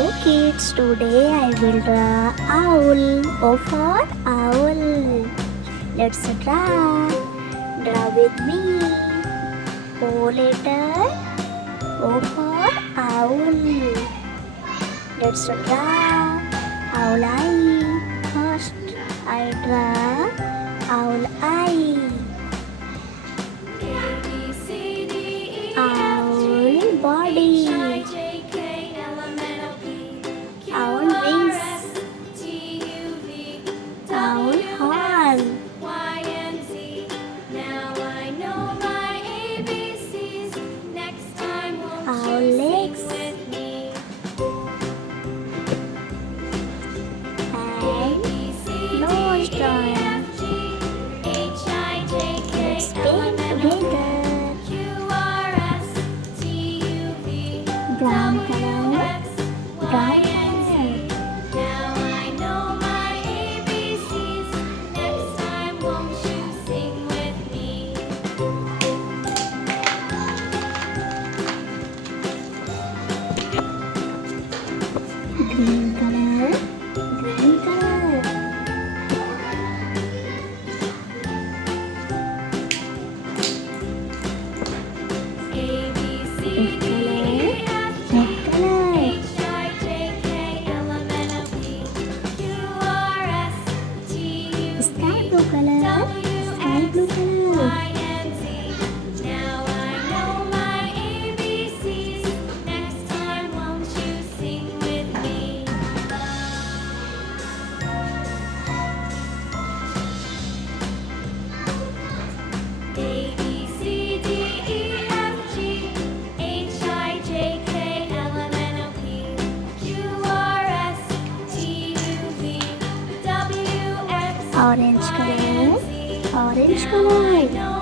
Hello kids, today I will draw owl. O for owl. Let's draw. Draw with me. O letter. O for owl. Let's draw owl eye. First I draw owl eye. Owl body. Owl wings. Owl horn. Owl legs. And nose joint. Let's paint together. Brown color. Brown color. Green color, green color. Red color, sky blue color, sky blue color. Orange color, orange color.